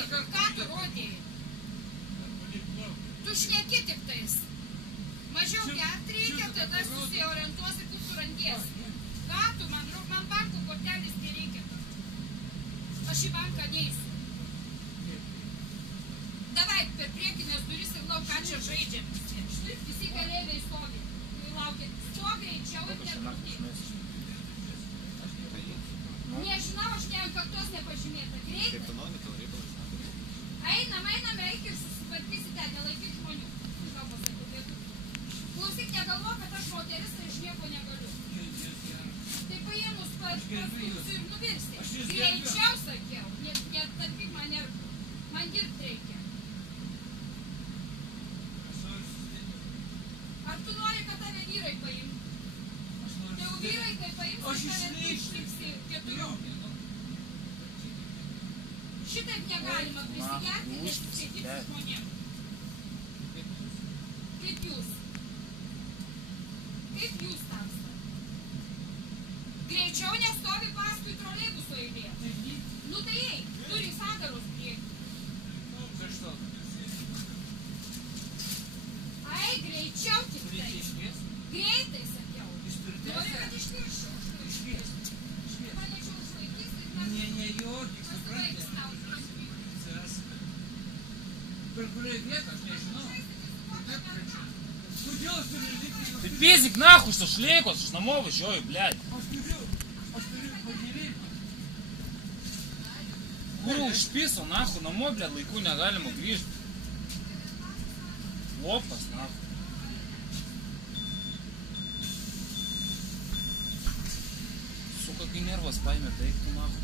rodė? Ką tu rodėjai? Tu šneki tik tais. Mažiau gert reikia, tada susiorientuosi, kur tu randiesi. Ką tu, man banko kortelis nereikia. Aš į banką neįsiu. Davai per priekinės duris ir lauk, ką čia žaidžiam. Visi galėviai stovi. Laukia. Stok greičiau ir netrukdyk. Nežinau, aš ne ant kaktos nepažymėta. Greitai. Einam, eik ir susitvarkysi ten, nelaikyk žmonių. Klausyk, negalvo, kad aš moteris, tai aš nieko negaliu. Tai paėmus pastusiu ir nuvirsti. Greičiau sakiau, netarpyk man nervų. Man dirbt reikia. Ar tu nori, kad tave vyrai paimtų? Tai jau vyrai tai paims, tai tave išliksi 4. Šitaip negalima prisigerti, nesiskaityti žmonėm. Kaip jūs? Kaip jūs tamstat? Greičiau nestovi paskui troleibuso eilė. Nu tai eik, turi sądaros priekį. Ai, greičiau tik tai. Greitai sakiau. Nori, kad išviršiu? Manyčiau užlaikys, tai pasibaigs tau. Per kurioj vietą, aš nežinau. Ты пезик нахуй, что шлейку, что на мову еще, блядь. Куру užpiso, nahų, namo, blėt, laikų negalima grįžti. Lopas, nahų. Suka, kai nervas paėmė, tai eik tu, nahų.